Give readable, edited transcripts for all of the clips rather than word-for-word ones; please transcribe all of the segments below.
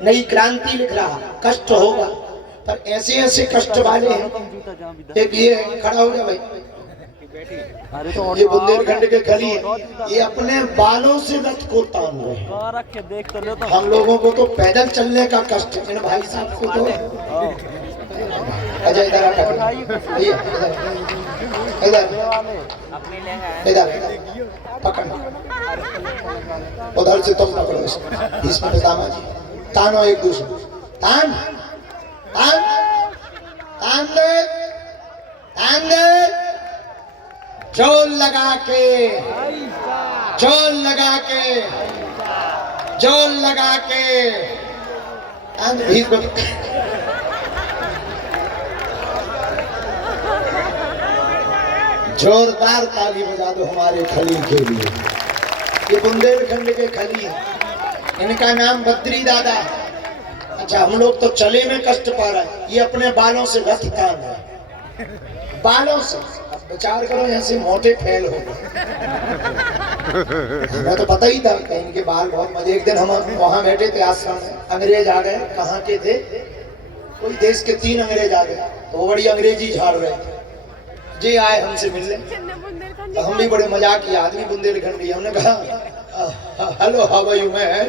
नई क्रांति लिख रहा, कष्ट होगा, पर ऐसे ऐसे कष्ट वाले हैं। एक ये खड़ा हो गया भाई, ये बुंदेलखंड के खली है, ये अपने बालों से रथ को तान रहे हैं। हम लोगों को तो पैदल चलने का कष्ट, इन भाई साहब को तो अजय इधर इधर पकड़ना, उधर से तुम पकड़ो इसमें पितामह जी, तानो एक दूसरे, तान तान तान दे, तान दे, जोर लगा के, जोर लगा के, जोर लगा के, जोरदार ताली बजा दो हमारे खली के लिए। ये बुंदेलखंड के खली है, इनका नाम बद्री दादा है। अच्छा, हम लोग तो चले में कष्ट पा रहे हैं, ये अपने बालों से रथ तान रहे हैं, बालों से। अब विचार करो, ऐसे मोटे फैल हो गए। हमें तो पता ही था कि इनके बाल बहुत मजे। एक दिन हम वहां बैठे थे आश्रम में, अंग्रेज आ गए, कहाँ के थे, कोई देश के 3 अंग्रेज आ गए, तो वो बड़ी अंग्रेजी झाड़ रहे थे जी, आए हमसे मिलने, तो हम भी बड़े मजाक किया, आदमी बुंदेलखंडी। हमने कहा hello how are you man,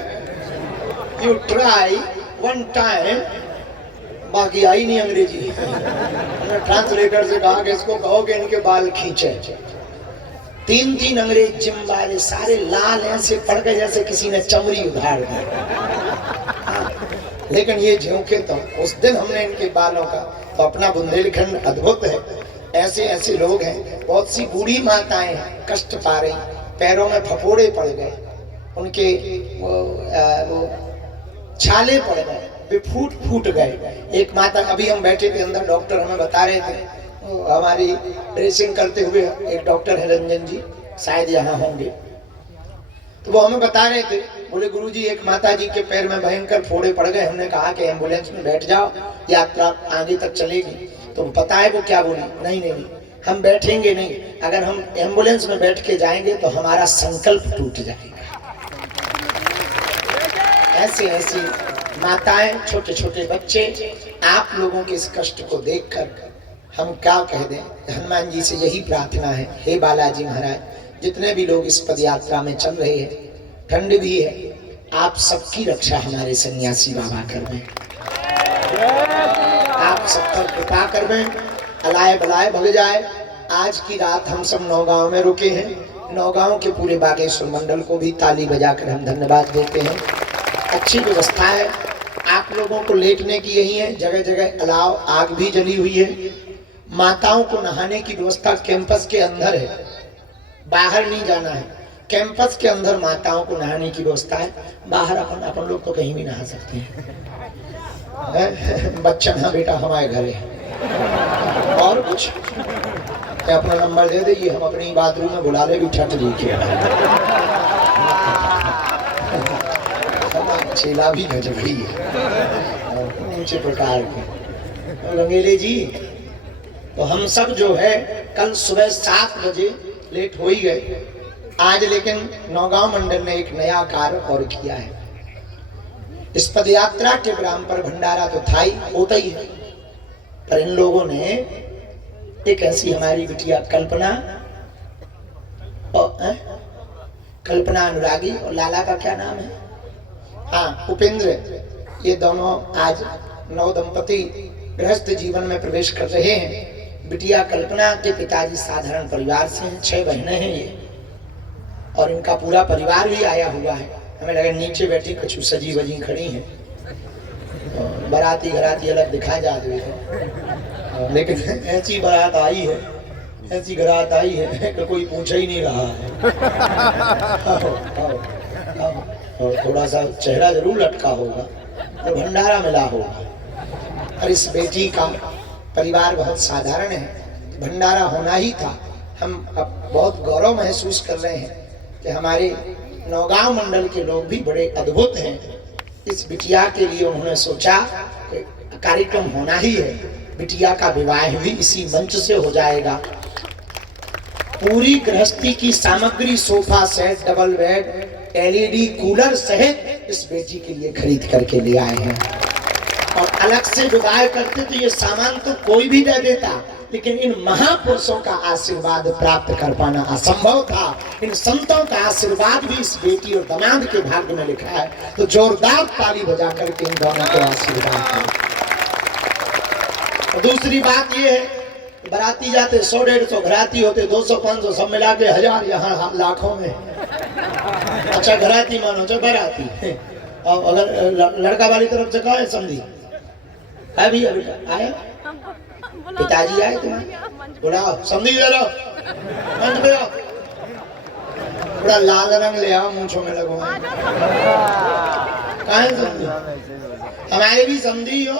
you try one time, बाकी आई नहीं अंग्रेजी। हमने ट्रांसलेटर से कहा कि इसको कहो कि इनके बाल खींचे। 3 अंग्रेज जिम वाले, सारे लाल ऐसे पड़ गए जैसे किसी ने चमड़ी उधार दी। लेकिन ये झोंके तो उस दिन हमने इनके बालों का, तो अपना बुंदेलखंड अद्भुत है। ऐसे ऐसे लोग हैं, बहुत सी बूढ़ी माताएं कष्ट पा रही, पैरों में फफोड़े पड़ गए, उनके वो छाले पड़ गए, वे फूट गए। एक माता, अभी हम बैठे थे अंदर, डॉक्टर हमें बता रहे थे, हमारी ड्रेसिंग करते हुए एक डॉक्टर है रंजन जी, शायद यहाँ होंगे, तो वो हमें बता रहे थे, बोले गुरुजी एक माता जी के पैर में भयंकर फोड़े पड़ गए। हमने कहा कि एम्बुलेंस में बैठ जाओ, यात्रा आगे तक चलेगी। तो पता है वो क्या बोली, नहीं नहीं हम बैठेंगे नहीं, अगर हम एम्बुलेंस में बैठ के जाएंगे तो हमारा संकल्प टूट जाएगा। ऐसे ऐसी माताएं, छोटे छोटे बच्चे, आप लोगों के इस कष्ट को देखकर हम क्या कह दें। हनुमान जी से यही प्रार्थना है, हे बालाजी महाराज, जितने भी लोग इस पद यात्रा में चल रहे हैं, ठंड भी है, आप सबकी रक्षा हमारे सन्यासी बाबा कर दें, आप सब पर कृपा कर दें, अलाय बलाय भग जाए। आज की रात हम सब नौगांव में रुके हैं, नौगांव के पूरे बागेश्वर मंडल को भी ताली बजाकर हम धन्यवाद देते हैं। अच्छी व्यवस्था है, आप लोगों को लेटने की यही है, जगह जगह अलाव आग भी जली हुई है। माताओं को नहाने की व्यवस्था कैंपस के अंदर है, बाहर नहीं जाना है, कैंपस के अंदर माताओं को नहाने की व्यवस्था है। बाहर अपन लोग तो कहीं भी नहा सकते हैं। बच्चा ना बेटा हमारे घर है, और कुछ अपना नंबर दे दे, ये हम अपनी बाथरूम में बुला ले भी छठ जी के। छेला भी गजबी है, ऊंचे प्रकार के। रंगेले जी, तो हम सब जो है कल सुबह 7 बजे लेट हो ही गए आज, लेकिन नौगांव मंडल ने एक नया कार्य और किया है। इस पद यात्रा के ग्राम पर भंडारा तो था ही, होता ही है, पर इन लोगों ने एक ऐसी हमारी बिटिया कल्पना और कल्पना अनुरागी, और लाला का क्या नाम है, हाँ उपेंद्र, ये दोनों आज नव दंपति गृहस्थ जीवन में प्रवेश कर रहे हैं। बिटिया कल्पना के पिताजी साधारण परिवार से हैं, 6 बहनें हैं ये, और इनका पूरा परिवार भी आया हुआ है। हमें लगा नीचे बैठी कुछ सजी वजी खड़ी हैं, तो बाराती घराती अलग दिखा जाते हैं, लेकिन ऐसी बारात आई है, ऐसी घरात आई है कि कोई पूछा ही नहीं रहा है। और थोड़ा सा चेहरा जरूर लटका होगा, तो भंडारा मिला होगा। और इस बेटी का परिवार बहुत साधारण है, भंडारा होना ही था। हम अब बहुत गौरव महसूस कर रहे हैं कि हमारे नौगांव मंडल के लोग भी बड़े अद्भुत हैं। इस बिटिया के लिए उन्होंने सोचा कि कार्यक्रम होना ही है, बिटिया का विवाह भी इसी मंच से हो जाएगा। पूरी गृहस्थी की सामग्री, sofa set, double bed, LED cooler सहित इस बेटी के लिए खरीद करके ले आए हैं। और अलग से विवाह करते तो ये सामान तो कोई भी दे देता, लेकिन इन महापुरुषों का आशीर्वाद प्राप्त कर पाना असंभव था। इन संतों का आशीर्वाद भी इस बेटी और दामाद के भाग्य में लिखा है। तो जोरदार ताली बजा करके इन दोनों को आशीर्वाद करें। और दूसरी बात ये है, बराती जाते 100-150 घराती होते, 200-500 सब मिला के 1000, यहाँ लाखों में। अच्छा घराती मानो जो बराती। और अगर लड़का वाली तरफ से कहा है समझी है भी आया, पिताजी आए तुम्हारे, बोला समझी जरा मंच पे आओ, पूरा लाल रंग ले आओ, मूंछों में लगो। कहाँ है समझी? हमारे भी समझी हो।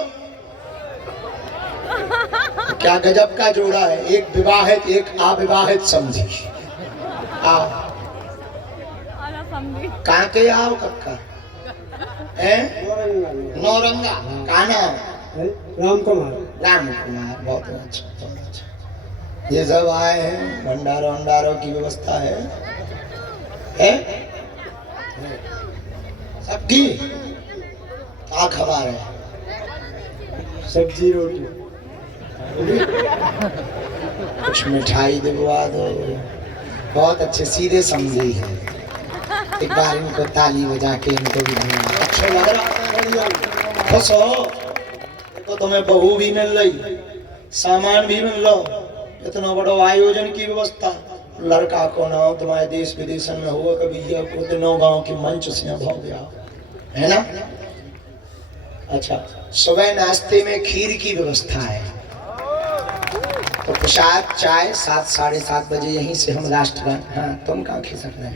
क्या गजब का जोड़ा है, एक विवाहित एक अविवाहित समझी। आओ कहाँ के आओ कक्का है? नौरंगा। कहाँ नाम? राम कुमार। राम कुमार, बहुत अच्छा बहुत अच्छा। ये सब आए हैं, भंडारों भंडारों की व्यवस्था है सबकी। क्या खबर है? सब्जी रोटी कुछ मिठाई दिलवा दो। बहुत अच्छे सीधे समझे हैं। एक बार इनको ताली बजा के इनको भी धन्यवाद। अच्छा लग रहा है, खुश हो तो तुम्हें बहू भी मिल रही, सामान भी मिल रहा, इतना बड़ा आयोजन की व्यवस्था। लड़का को ना तुम्हारे देश विदेश में हुआ कभी, यह खुद 9 गांव के मंच से हो गया है ना। अच्छा सुबह नाश्ते में खीर की व्यवस्था है, तो प्रसाद चाय 7-7:30 बजे यहीं से हम राष्ट्रगान। हाँ तुम कहाँ खिसक रहे हैं?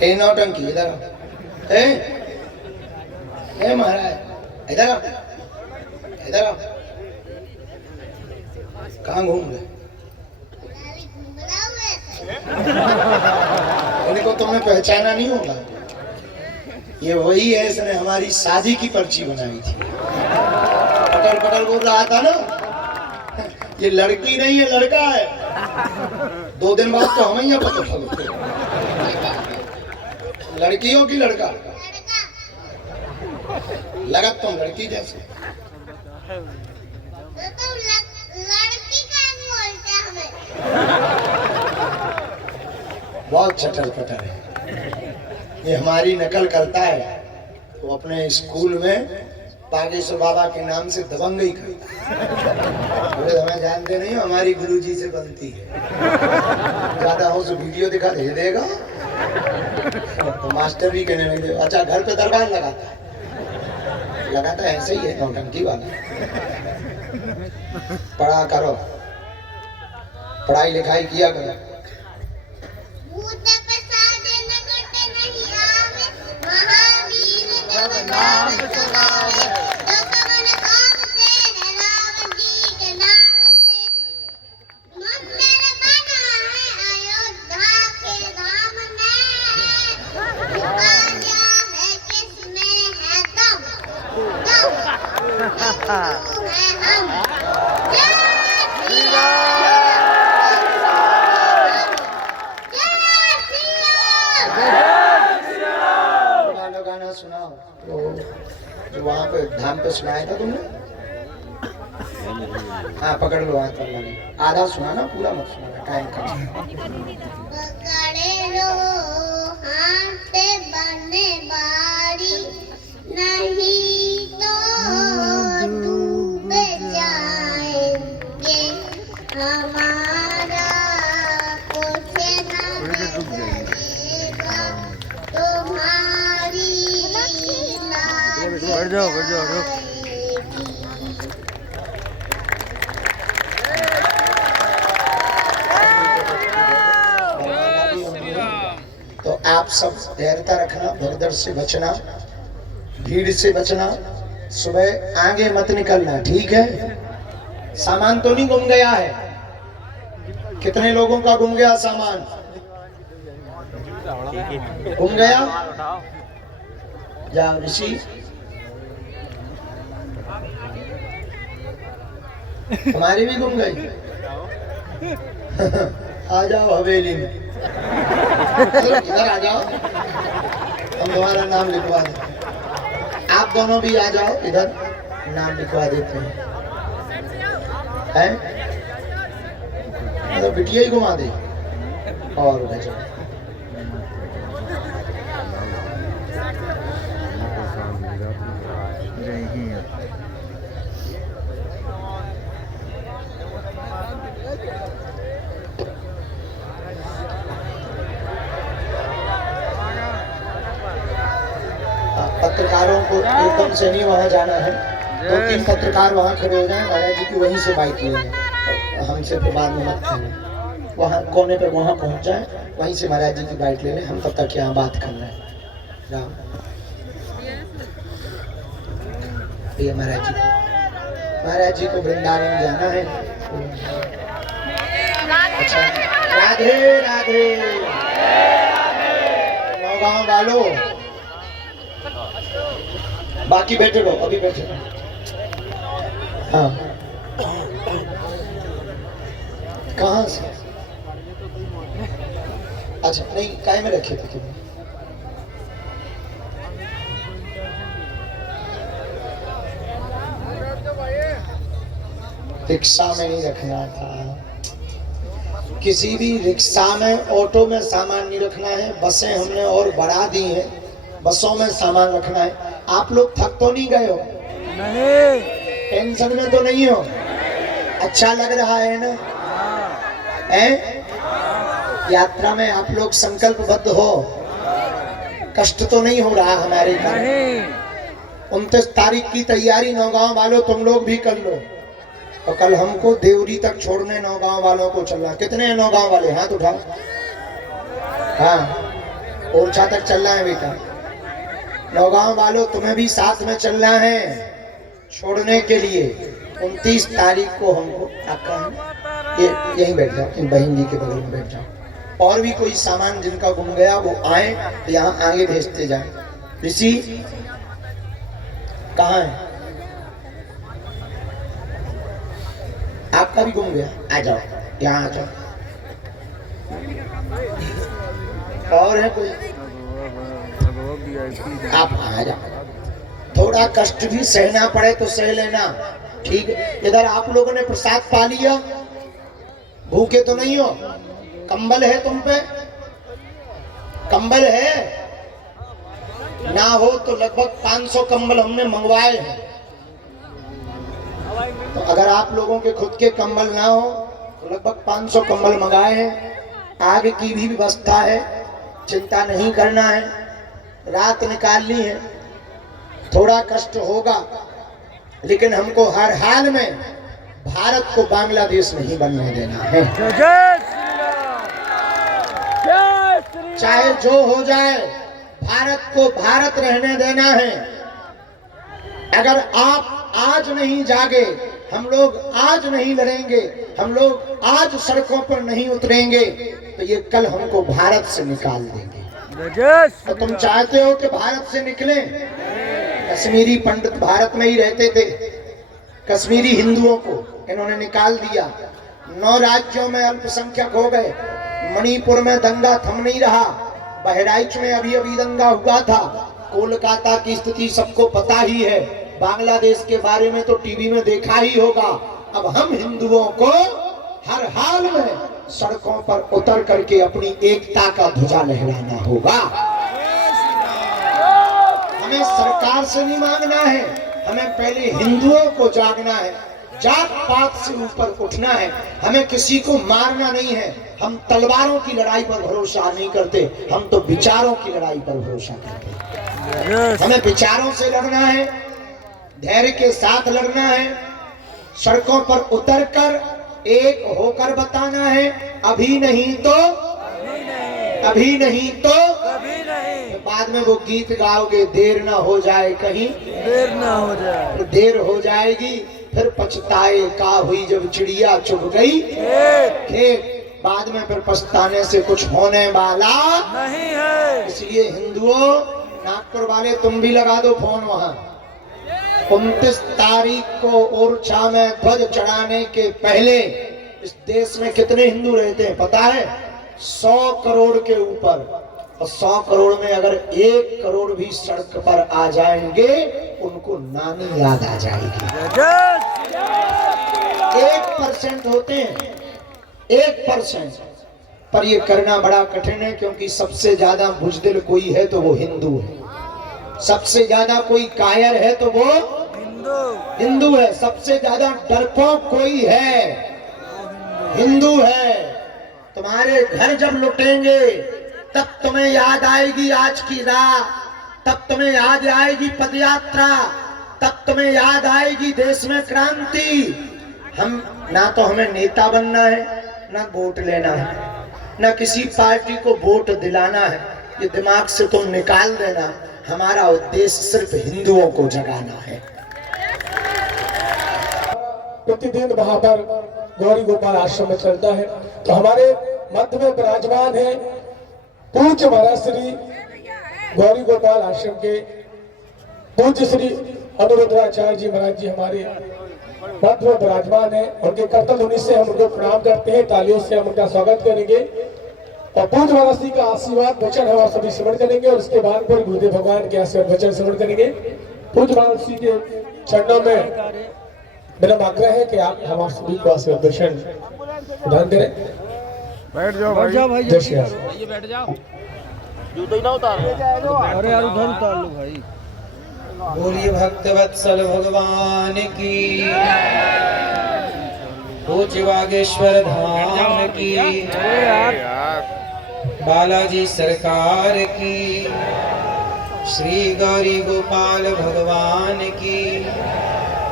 ए नौटंकी इधर आओ। ए महाराज इधर आओ, इधर आओ। कहाँ घूम रहे? इनको तुमने पहचाना नहीं होगा, ये वही है, इसने हमारी शादी की पर्ची बनाई थी। पकड़ पकड़ बोल रहा था ना, ये लड़की नहीं है लड़का है। 2 दिन बाद तो हम ही पता चलो लड़की हो कि लड़का। लगा तुम लड़की जैसे। लड़की का बोलते हमें। बहुत चटर पटर है, ये हमारी नकल करता है। वो अपने स्कूल में बागेश्वर बाबा के नाम से दबंगई करता है। हमें जानते नहीं हो, हमारी गुरुजी से बनती है। ज्यादा हो तो वीडियो दिखा दे देगा तो मास्टर भी कहने लगे। अच्छा घर पे दरबार लगाता है ऐसे ही है नौटंकी वाला। पढ़ा करो, पढ़ाई लिखाई किया करो। गाना सुनाओ जो वहाँ पे धाम पे सुनाया था तुमने। हाँ पकड़ लो हाथ वाला, आधा सुनाना पूरा मत सुनाना, टाइम कम। पकड़े लो हाथ बने बारी, नहीं तो डूब जाएंगे, हमारा कुछ न बचेगा, तुम्हारी बढ़ जाओ। तो आप सब धैर्यता रखना, भगदड़ से बचना, भीड़ से बचना, सुबह आगे मत निकलना, ठीक है। सामान तो नहीं गुम गया है? कितने लोगों का गुम गया सामान? गुम गया? जाओ ऋषि हमारी भी गुम गई। आ जाओ हवेली में, चलो इधर आ जाओ, हम तुम्हारा नाम लिखवा दें। आप दोनों भी आ जाओ इधर, नाम लिखवा देते हैं। तो बिटिया ही घुमा दे और बचो। पत्रकारों को एकदम से नहीं वहां जाना है, 2-3 पत्रकार वहां खड़े हो जाएं, महाराज जी की वहीं से बाइक ले लें, हमसे तो बाद में मत करना। वहां कोने पे वहां पहुंच जाए, वहीं से महाराज जी की बाइक ले लें, हम तब तक यहाँ बात कर रहे हैं। राम ये महाराज जी को वृंदावन जाना है। अच्छा, राधे राधे। नौगांव वालों बाकी बैठे रहो, अभी बैठे रहो। हाँ, कहाँ से? अच्छा, नहीं काय में रखे थे तुमने? रिक्शा में नहीं रखना था। किसी भी रिक्शा में, ऑटो में सामान नहीं रखना है। बसें हमने और बढ़ा दी हैं, बसों में सामान रखना है। आप लोग थक तो नहीं गए हो? नहीं। टेंशन में तो नहीं हो? अच्छा लग रहा है ना? यात्रा में आप लोग संकल्पबद्ध हो? कष्ट तो नहीं हो रहा हमारे का? 29 तारीख की तैयारी नौगांव वालों तुम लोग भी कर लो। और कल हमको देवरी तक छोड़ने नौगांव वालों को चलना। कितने हैं नौगांव वाले? हाथ उठाओ। हाँ, ओरछा तक चलना है बेटा। नौगांव वालों तुम्हें भी साथ में चलना है छोड़ने के लिए। 29 तारीख को हमको ये यहीं बैठ जाओ, इन बहन जी के बगल में बैठ जाओ। और भी कोई सामान जिनका गुम गया वो आए तो यहाँ आगे भेजते जाए। ऋषि कहाँ है? आपका भी गुम गया? आ जाओ, यहाँ आ जाओ। और है कोई? आप आ जाओ। थोड़ा कष्ट भी सहना पड़े तो सह लेना, ठीक है। इधर आप लोगों ने प्रसाद पा लिया? भूखे तो नहीं हो? कंबल है तुम पे? कंबल है? ना हो तो लगभग 500 कंबल हमने मंगवाए हैं। तो अगर आप लोगों के खुद के कंबल ना हो तो लगभग 500 कंबल मंगाए हैं। आग की भी व्यवस्था है, चिंता नहीं करना है। रात निकालनी है, थोड़ा कष्ट होगा, लेकिन हमको हर हाल में भारत को बांग्लादेश नहीं बनने देना है। चाहे जो हो जाए, भारत को भारत रहने देना है। अगर आप आज नहीं जागे, हम लोग आज नहीं लड़ेंगे, हम लोग आज सड़कों पर नहीं उतरेंगे, तो ये कल हमको भारत से निकाल देंगे। तो तुम चाहते हो कि भारत से निकलें? कश्मीरी पंडित भारत में ही रहते थे, कश्मीरी हिंदुओं को इन्होंने निकाल दिया। 9 राज्यों में अल्पसंख्यक हो गए। मणिपुर में दंगा थम नहीं रहा। बहराइच में अभी अभी दंगा हुआ था। कोलकाता की स्थिति सबको पता ही है। बांग्लादेश के बारे में तो टीवी में देखा ही होगा। अब हम हिंदुओं को हर हाल में सड़कों पर उतर करके अपनी एकता का ध्वजा लहराना होगा। हमें सरकार से नहीं मांगना है, हमें पहले हिंदुओं को जागना है। जात पात से ऊपर उठना है। हमें किसी को मारना नहीं है। हम तलवारों की लड़ाई पर भरोसा नहीं करते, हम तो विचारों की लड़ाई पर भरोसा करते हैं। हमें विचारों से लड़ना है, धैर्य के साथ लड़ना है। सड़कों पर उतरकर एक होकर बताना है, अभी नहीं तो अभी नहीं तो कभी नहीं। बाद में वो गीत गाओगे, देर ना हो जाए कहीं, देर ना हो जाए, देर हो जाएगी फिर पछताए का हुई जब चिड़िया चुग गई खेत। बाद में फिर पछताने से कुछ होने वाला नहीं है। इसलिए हिंदुओं, नागपुर वाले तुम भी लगा दो फोन वहां। 29 तारीख को ओरछा में ध्वज चढ़ाने के पहले इस देश में कितने हिंदू रहते हैं पता है? 100 करोड़ के ऊपर। और 100 करोड़ में अगर 1 करोड़ भी सड़क पर आ जाएंगे उनको नानी याद आ जाएगी। 1% होते हैं, 1%। पर ये करना बड़ा कठिन है, क्योंकि सबसे ज्यादा बुजदिल कोई है तो वो हिंदू है, सबसे ज्यादा कोई कायर है तो वो हिंदू है, सबसे ज्यादा डरपोक कोई है हिंदू है। तुम्हारे घर जब लुटेंगे तब तुम्हें याद आएगी आज की रात, तब तुम्हें याद आएगी पदयात्रा, तब तुम्हें याद आएगी देश में क्रांति। हम ना तो हमें नेता बनना है, ना वोट लेना है, ना किसी पार्टी को वोट दिलाना है, ये दिमाग से तुम निकाल देना। हमारा उद्देश्य सिर्फ हिंदुओं को जगाना है। प्रतिदिन वहां पर गौरी गोपाल आश्रम में चलता है। तो हमारे मध्य में विराजमान है पूज्य महाराज श्री गौरी गोपाल आश्रम के पूज्य श्री अनुरुद्राचार्य जी महाराज जी हमारे मध्य में विराजमान है। उनके कर्तव्य ध्वनि से हम उनको प्रणाम करते हैं, तालियों से हम उनका स्वागत करेंगे और पूज्य महाराज जी का आशीर्वाद वचन हम सभी स्मरण करेंगे और उसके बाद फिर गुरुदेव भगवान के आशीर्वाद वचन स्मरण करेंगे। पूज्य महाराज जी के चरणों में मेरा आग्रह है कि आप हम सभी को आशीर्वाद दर्शन प्रदान करें। बैठ जाओ भाई। जय श्री राम। बैठ जाओ, जूते ही ना उतार। अरे यार उधर उतार लो भाई। बोलिए भक्तवत्सल भगवान की, पूज्य बागेश्वर धाम की, बालाजी सरकार की, श्री गौरी गोपाल भगवान की,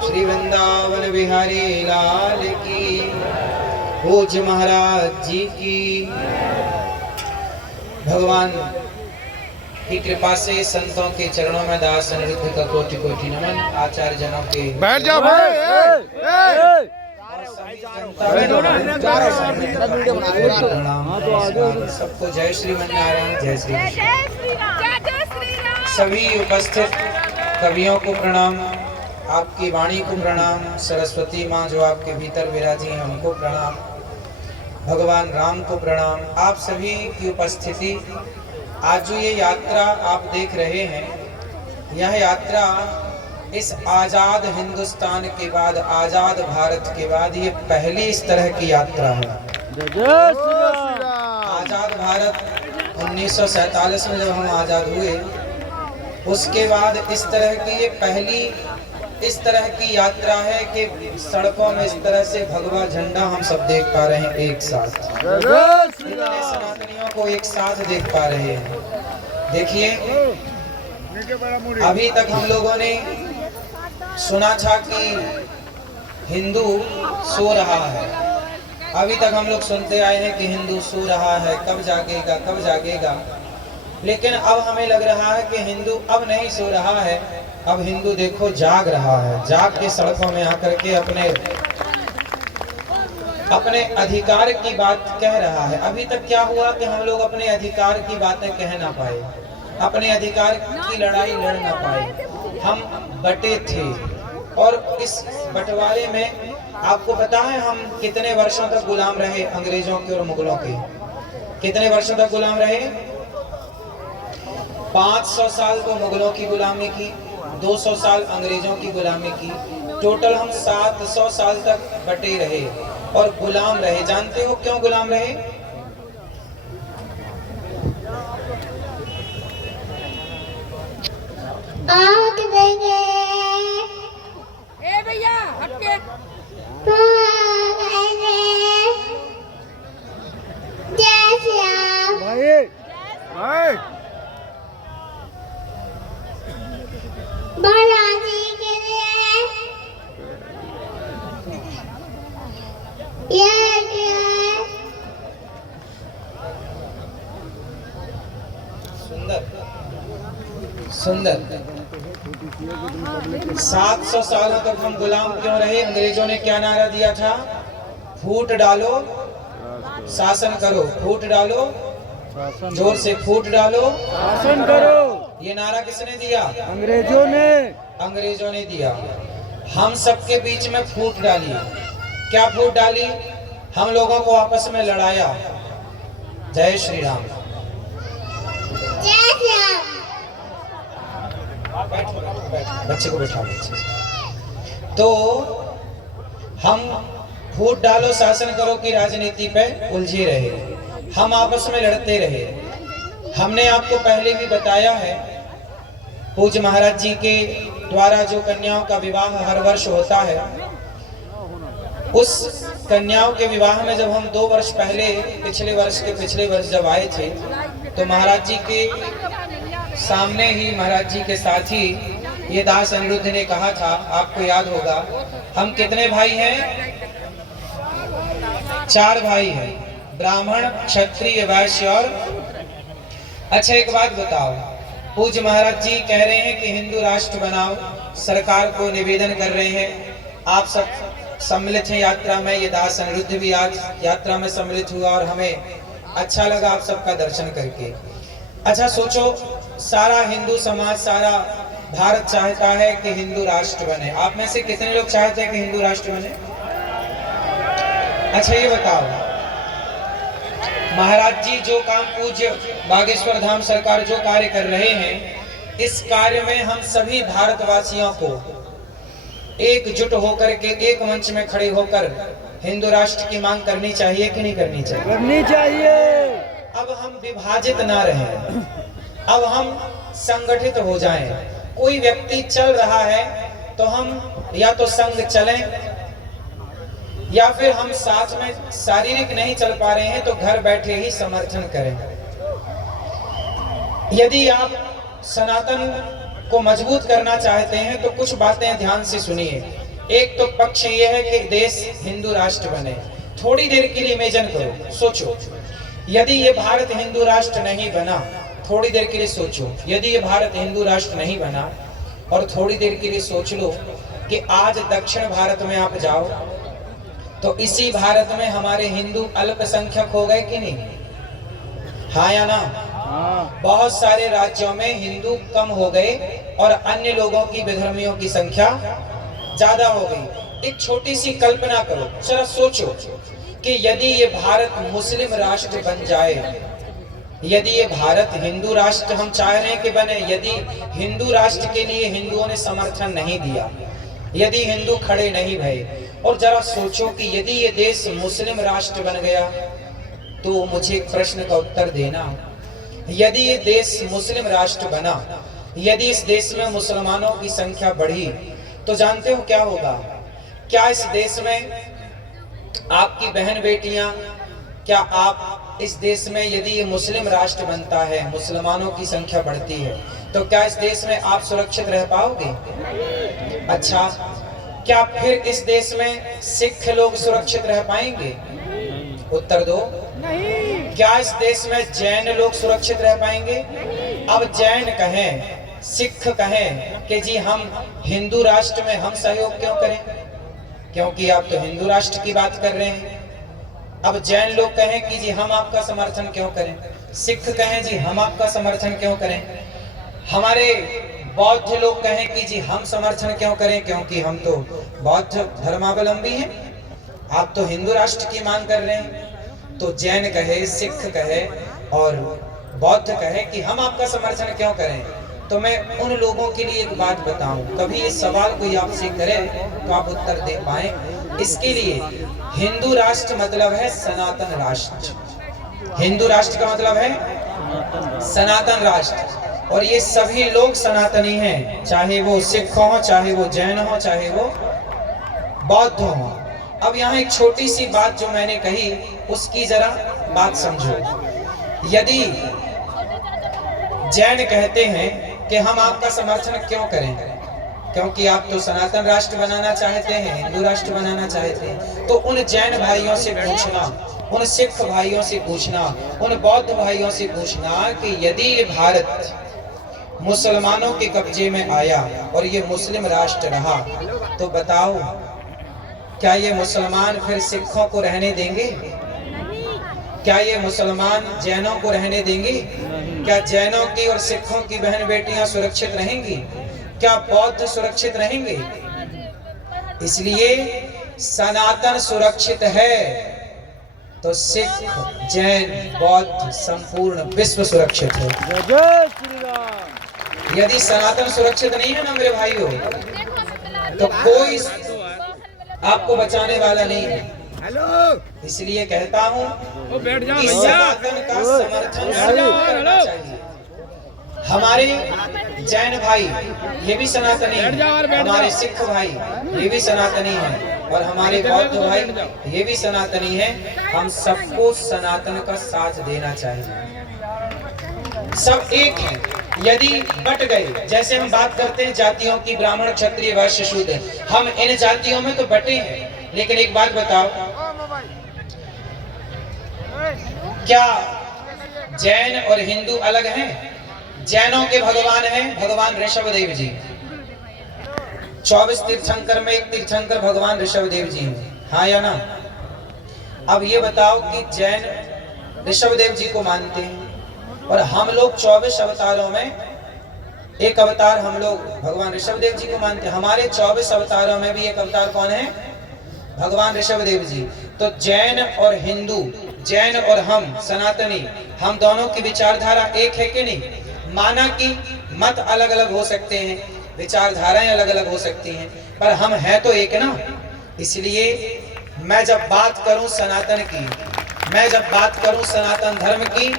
श्री वृंदावन बिहारी लाल की, पूज्य महाराज जी की। भगवान की कृपा से संतों के चरणों में दास अनिरुद्ध का कोटि कोटि नमन। आचार्य जनों के बैठ जाओ भाई। सबको जय श्रीमन नारायण, जय श्री सभी उपस्थित कवियों को प्रणाम, आपकी वाणी को प्रणाम, सरस्वती माँ जो आपके भीतर विराजी हैं उनको प्रणाम, भगवान राम को प्रणाम। आप सभी की उपस्थिति, आज जो ये यात्रा आप देख रहे हैं, यह यात्रा इस आज़ाद हिंदुस्तान के बाद, आज़ाद भारत के बाद ये पहली इस तरह की यात्रा है। आज़ाद भारत 1947 में जब हम आज़ाद हुए, उसके बाद इस तरह की ये पहली इस तरह की यात्रा है कि सड़कों में इस तरह से भगवा झंडा हम सब देख पा रहे हैं एक साथ, इतने सनातनियों को एक साथ देख पा रहे हैं। देखिए, अभी तक हम लोगों ने सुना था कि हिंदू सो रहा है, अभी तक हम लोग सुनते आए हैं कि हिंदू सो रहा है, कब जागेगा कब जागेगा। लेकिन अब हमें लग रहा है कि हिंदू अब नहीं सो रहा है, अब हिंदू देखो जाग रहा है, जाग के सड़कों में आकर के अपने अधिकार की बात कह रहा है। अभी तक क्या हुआ कि हम लोग अपने अधिकार की बातें कह ना पाए, अपने अधिकार की लड़ाई लड़ ना पाए, हम बटे थे। और इस बंटवारे में आपको पता है हम कितने वर्षों तक गुलाम रहे अंग्रेजों के और मुगलों के? कितने वर्षों तक गुलाम रहे? 500 साल को मुगलों की गुलामी की, 200 साल अंग्रेजों की गुलामी की, टोटल हम 700 साल तक बटे रहे और गुलाम रहे। जानते हो क्यों गुलाम रहे? आग देंगे ए भैया हटके जय श्री राम। भाई बालाजी के लिए ये सुंदर सुंदर। 700 सालों तक हम गुलाम क्यों रहे? अंग्रेजों ने क्या नारा दिया था? फूट डालो शासन करो, फूट डालो, जोर से फूट डालो, शासन करो। ये नारा किसने दिया? अंग्रेजों ने। अंग्रेजों ने दिया, हम सबके बीच में फूट डाली। क्या फूट डाली? हम लोगों को आपस में लड़ाया। जय श्री राम। जय श्याम। बच्चे को बैठा। तो हम फूट डालो शासन करो की राजनीति पे उलझे रहे, हम आपस में लड़ते रहे। हमने आपको पहले भी बताया है, पूज्य महाराज जी के द्वारा जो कन्याओं का विवाह हर वर्ष होता है, उस कन्याओं के विवाह में जब हम 2 वर्ष पहले पिछले वर्ष जब आए थे, तो महाराज जी के सामने ही, महाराज जी के साथ ही ये दास अनिरुद्ध ने कहा था, आपको याद होगा, हम कितने भाई हैं? 4 भाई हैं, ब्राह्मण, क्षत्रिय, वैश्य और। अच्छा एक बात बताओ, पूज्य महाराज जी कह रहे हैं कि हिंदू राष्ट्र बनाओ, सरकार को निवेदन कर रहे हैं, आप सब सम्मिलित हैं यात्रा में। ये दास अनिरुद्ध भी आज यात्रा में सम्मिलित हुआ और हमें अच्छा लगा आप सबका दर्शन करके। अच्छा सोचो, सारा हिंदू समाज, सारा भारत चाहता है कि हिंदू राष्ट्र बने। आप में से कितने लोग चाहते हैं कि हिंदू राष्ट्र बने? अच्छा ये बताओ, महाराज जी जो काम पूज्य बागेश्वर धाम सरकार जो कार्य कर रहे हैं, इस कार्य में हम सभी भारतवासियों को एकजुट होकर के एक मंच में खड़े होकर हिंदू राष्ट्र की मांग करनी चाहिए कि नहीं करनी चाहिए? करनी चाहिए। अब हम विभाजित ना रहें, अब हम संगठित हो जाएं। कोई व्यक्ति चल रहा है तो हम या तो संग चलें, या फिर हम साथ में शारीरिक नहीं चल पा रहे हैं तो घर बैठे ही समर्थन करें। यदि आप सनातन को मजबूत करना चाहते हैं तो कुछ बातें ध्यान से सुनिए। एक तो पक्ष ये है कि देश हिंदू राष्ट्र बने। थोड़ी देर के लिए इमेजिन करो, सोचो, यदि ये भारत हिंदू राष्ट्र नहीं बना, थोड़ी देर के लिए सोचो, यदि ये भारत हिंदू राष्ट्र नहीं बना, और थोड़ी देर के लिए सोच लो कि आज दक्षिण भारत में आप जाओ तो इसी भारत में हमारे हिंदू अल्पसंख्यक हो गए कि नहीं? हाँ या ना? बहुत सारे राज्यों में हिंदू कम हो गए और अन्य लोगों की, विधर्मियों की संख्या ज्यादा हो गई। एक छोटी सी कल्पना करो, जरा सोचो कि यदि ये भारत मुस्लिम राष्ट्र बन जाए, यदि ये भारत हिंदू राष्ट्र हम चाह रहे हैं कि बने, यदि हिंदू राष्ट्र के लिए हिंदुओं ने समर्थन नहीं दिया, यदि हिंदू खड़े नहीं भये, और जरा सोचो कि यदि ये देश मुस्लिम राष्ट्र बन गया, तो मुझे एक प्रश्न का उत्तर देना, यदि ये देश मुस्लिम राष्ट्र बना, यदि इस देश में मुसलमानों की संख्या बढ़ी, तो जानते हो क्या होगा? क्या इस देश में आपकी बहन बेटियां, क्या आप इस देश में, यदि ये मुस्लिम राष्ट्र बनता है, मुसलमानों की संख्या बढ़ती है, तो क्या इस देश में आप सुरक्षित रह पाओगे? अच्छा, क्या फिर इस देश में सिख लोग सुरक्षित रह पाएंगे? उत्तर दो। क्या इस देश में जैन लोग सुरक्षित रह पाएंगे? अब जैन कहें, सिख कहें कि जी हम हिंदू राष्ट्र में हम सहयोग क्यों करें, क्योंकि आप तो हिंदू राष्ट्र की बात कर रहे हैं। अब जैन लोग कहें कि जी हम आपका समर्थन क्यों करें, सिख कहें जी हम आपका समर्थन क्यों करें, हमारे बौद्ध लोग कहें कि जी हम समर्थन क्यों करें, क्योंकि हम तो बौद्ध धर्मावलंबी हैं, आप तो हिंदू राष्ट्र की मांग कर रहे हैं। तो जैन कहे, सिख कहे और बौद्ध कहे कि हम आपका समर्थन क्यों करें। तो मैं उन लोगों के लिए एक बात बताऊं, कभी इस सवाल कोई आपसे करे तो आप उत्तर दे पाए। इसके लिए हिंदू राष्ट्र मतलब है सनातन राष्ट्र। हिंदू राष्ट्र का मतलब है सनातन राष्ट्र, और ये सभी लोग सनातनी हैं, चाहे वो सिख हो, चाहे वो जैन हो, चाहे वो बौद्ध हो। अब यहाँ एक छोटी सी बात जो मैंने कही, उसकी जरा बात समझो। यदि जैन कहते हैं कि हम आपका समर्थन क्यों करें, क्योंकि आप तो सनातन राष्ट्र बनाना चाहते हैं, हिंदू राष्ट्र बनाना चाहते हैं, तो उन जैन भाइयों से पूछना, उन सिख भाइयों से पूछना, उन बौद्ध भाइयों से पूछना कि यदि ये भारत मुसलमानों के कब्जे में आया और ये मुस्लिम राष्ट्र रहा, तो बताओ क्या ये मुसलमान फिर सिखों को रहने देंगे? क्या ये मुसलमान जैनों को रहने देंगे? क्या जैनों की और सिखों की बहन बेटियां सुरक्षित रहेंगी? क्या बौद्ध सुरक्षित रहेंगे? इसलिए सनातन सुरक्षित है तो सिख, जैन, बौद्ध, संपूर्ण विश्व सुरक्षित है। जय श्री राम। यदि सनातन सुरक्षित नहीं है ना मेरे भाइयों, तो कोई आपको बचाने वाला नहीं है। इसलिए कहता हूँ कि सनातन का समर्थन करना चाहिए। हमारे जैन भाई ये भी सनातनी है, हमारे सिख भाई ये भी सनातनी है, और हमारे बौद्ध भाई ये भी सनातनी है। हम सबको सनातन का साथ देना चाहिए। सब एक है। यदि बट गए, जैसे हम बात करते हैं जातियों की, ब्राह्मण, क्षत्रिय, वैश्य, शूद्र, हम इन जातियों में तो बटे हैं, लेकिन एक बात बताओ, क्या जैन और हिंदू अलग हैं? जैनों के भगवान हैं भगवान ऋषभदेव जी। 24 तीर्थंकर में एक तीर्थंकर भगवान ऋषभदेव जी हैं, हाँ या ना? अब ये बताओ कि जैन ऋषभदेव जी को मानते हैं, और हम लोग 24 अवतारों में एक अवतार हम लोग भगवान ऋषभदेव जी को मानते हैं। हमारे 24 अवतारों में भी एक अवतार कौन है? भगवान ऋषभदेव जी। तो जैन और हिंदू, जैन और हम सनातनी, हम दोनों की विचारधारा एक है कि नहीं? माना कि मत अलग अलग हो सकते हैं, विचारधाराएं अलग अलग हो सकती हैं, पर हम हैं तो एक ना। इसलिए मैं जब बात करूं सनातन की, मैं जब बात करूं सनातन धर्म की,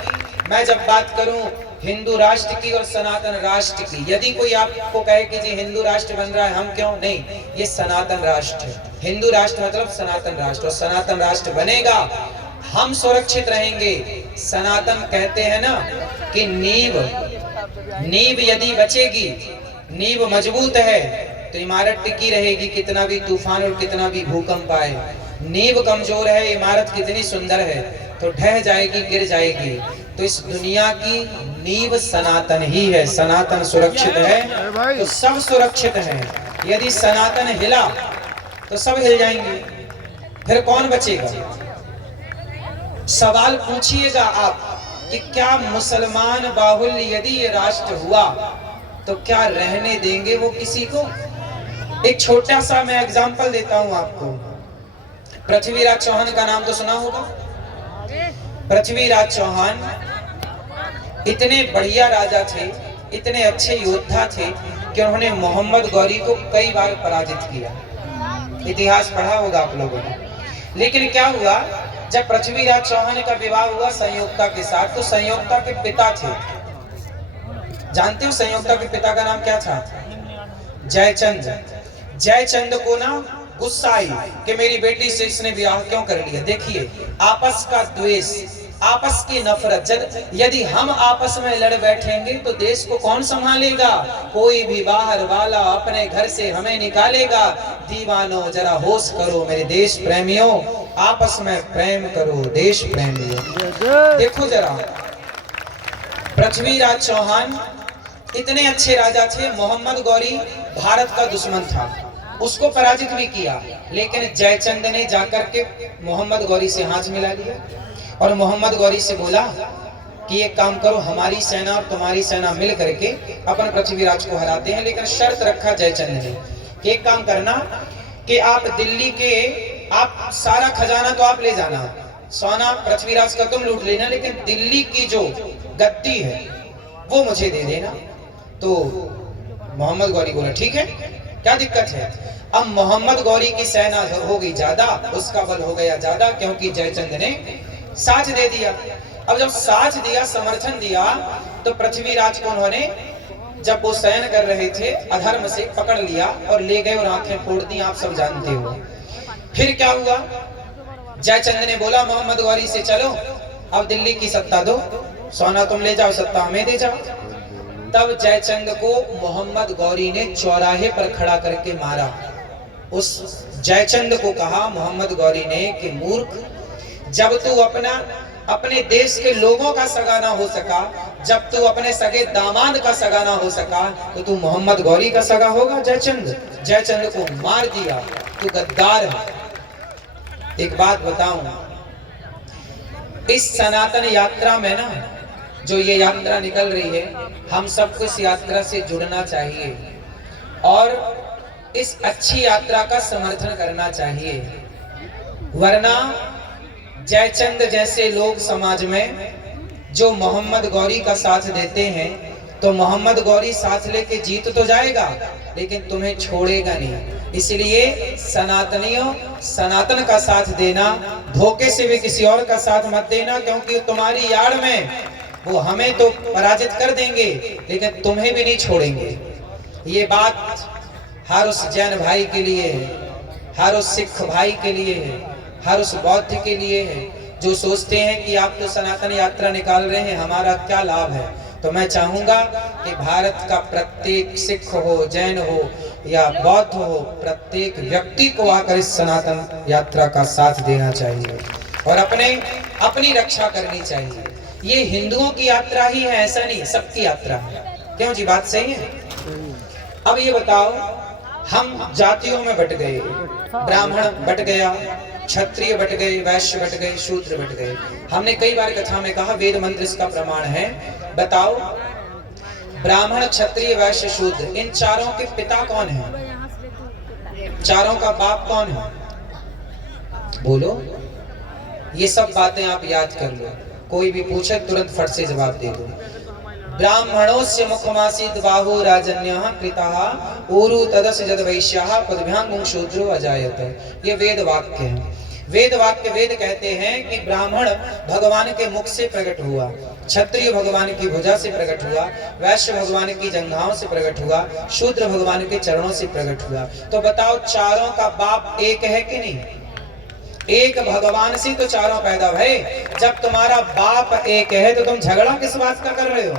मैं जब बात करूं हिंदू राष्ट्र की और सनातन राष्ट्र की, यदि कोई आपको कहे कि जी हिंदू राष्ट्र बन रहा है, हम क्यों नहीं, ये सनातन राष्ट्र है। हिंदू राष्ट्र मतलब सनातन राष्ट्र, और सनातन राष्ट्र बनेगा, हम सुरक्षित रहेंगे। सनातन कहते हैं ना कि नींव यदि बचेगी, नींव मजबूत है तो इमारत टिकी रहेगी, कितना भी तूफान और कितना भी भूकंप आए। नींव कमजोर है, इमारत कितनी सुंदर है तो ढह जाएगी, गिर जाएगी। तो इस दुनिया की नींव सनातन ही है। सनातन सुरक्षित है तो सब सुरक्षित है। यदि सनातन हिला तो सब हिल जाएंगे, फिर कौन बचेगा? सवाल पूछिएगा आप कि क्या मुसलमान बाहुल्य यदि ये राष्ट्र हुआ तो क्या रहने देंगे वो किसी को? एक छोटा सा मैं एग्जांपल देता हूं आपको। पृथ्वीराज चौहान का नाम तो सुना होगा। पृथ्वीराज चौहान इतने बढ़िया राजा थे, इतने अच्छे योद्धा थे कि उन्होंने मोहम्मद गौरी को कई बार पराजित किया। इतिहास पढ़ा होगा आप लोगों ने। लेकिन क्या हुआ, जब पृथ्वीराज चौहान का विवाह हुआ संयोक्ता के साथ, तो संयोक्ता के पिता थे, जानते हो संयोक्ता के पिता का नाम क्या था? जयचंद। जयचंद को ना गुस्सा आई कि मेरी बेटी से इसने ब्याह क्यों कर लिया। देखिए आपस का द्वेष, आपस की नफरत, यदि हम आपस में लड़ बैठेंगे तो देश को कौन संभालेगा? कोई भी बाहर वाला अपने घर से हमें निकालेगा। दीवानों जरा होश करो मेरे देश प्रेमियों, आपस में प्रेम करो देश प्रेमियों। देखो जरा, पृथ्वीराज चौहान इतने अच्छे राजा थे, मोहम्मद गौरी भारत का दुश्मन था, उसको पराजित भी किया, लेकिन जयचंद ने जाकर के मोहम्मद गौरी से हाथ मिला लिया और मोहम्मद गौरी से बोला कि एक काम करो, हमारी सेना और तुम्हारी सेना मिल करके अपन पृथ्वीराज को हराते हैं। लेकिन शर्त रखा जयचंद ने कि एक काम करना कि आप दिल्ली के, आप सारा खजाना तो आप ले जाना, सोना पृथ्वीराज का तुम लूट लेना, लेकिन दिल्ली की जो गद्दी है वो मुझे दे देना। तो मोहम्मद गौरी बोला ठीक है, क्या दिक्कत है। अब मोहम्मद गौरी की सेना हो गई ज्यादा, उसका बल हो गया ज्यादा, क्योंकि जयचंद ने साथ दे दिया। अब जब साथ दिया, समर्थन दिया, तो पृथ्वीराज को उन्होंने, जब वो शयन कर रहे थे, अधर्म से पकड़ लिया और ले गए और आंखें फोड़ दी, आप सब जानते हो। फिर क्या हुआ, जयचंद ने बोला मोहम्मद गौरी से चलो अब दिल्ली की सत्ता दो, सोना तुम ले जाओ, सत्ता हमें दे जाओ। तब जयचंद को मोहम्मद गौरी ने चौराहे पर खड़ा करके मारा। उस जयचंद को कहा मोहम्मद गौरी ने कि मूर्ख, जब तू अपने देश के लोगों का सगा ना हो सका, जब तू अपने सगे दामाद का सगा ना हो सका, तो तू मोहम्मद गौरी का सगा होगा। जयचंद को मार दिया, तू गद्दार है। एक बात बताऊं, इस सनातन यात्रा में ना, जो ये यात्रा निकल रही है, हम सबको इस यात्रा से जुड़ना चाहिए। और इस अच्छी यात्रा का समर्थन करना चाहिए, वरना जयचंद जैसे लोग समाज में जो मोहम्मद गौरी का साथ देते हैं, तो मोहम्मद गौरी साथ लेके जीत तो जाएगा लेकिन तुम्हें छोड़ेगा नहीं। इसलिए सनातनियों, सनातन का साथ देना, धोखे से भी किसी और का साथ मत देना, क्योंकि तुम्हारी यार में वो हमें तो पराजित कर देंगे लेकिन तुम्हें भी नहीं छोड़ेंगे। ये बात हर उस जैन भाई के लिए है, हर उस सिख भाई के लिए है, हर उस बौद्ध के लिए है जो सोचते हैं कि आप तो सनातन यात्रा निकाल रहे हैं, हमारा क्या लाभ है। तो मैं चाहूंगा कि भारत का प्रत्येक सिख हो, जैन हो या बौद्ध हो, प्रत्येक व्यक्ति को आकर इस सनातन यात्रा का साथ देना चाहिए और अपनी रक्षा करनी चाहिए। ये हिंदुओं की यात्रा ही है ऐसा नहीं, सबकी यात्रा है। क्यों जी, बात सही है? अब ये बताओ, हम जातियों में बट गए, ब्राह्मण बट गया, क्षत्रिय बट गए, वैश्य बट गए, शूद्र बट गए। हमने कई बार कथा में कहा वेद मंत्र इसका प्रमाण है। बताओ, ब्राह्मण, क्षत्रिय, वैश्य, शूद्र, इन चारों के पिता कौन है? चारों का बाप कौन है? बोलो। ये सब बातें आप याद कर लो, कोई भी पूछे तुरंत फट से जवाब दे दो। ब्राह्मणोस्य मुखमासीत् बाहु राजन्यः कृतः ऊरु तदस्य जद वैश्यः पदभ्यां शूद्रो अजायत। ये वेद वाक्य है। वेद वाक्य, वेद कहते हैं कि ब्राह्मण भगवान के मुख से प्रकट हुआ, क्षत्रिय भगवान की भुजा से प्रकट हुआ, वैश्य भगवान की जंघाओं से प्रकट हुआ, शूद्र भगवान के चरणों से प्रकट हुआ। तो बताओ, चारों का बाप एक है कि नहीं? एक भगवान से तो चारों पैदा भये। जब तुम्हारा बाप एक है तो तुम झगड़ा किस बात का कर रहे हो?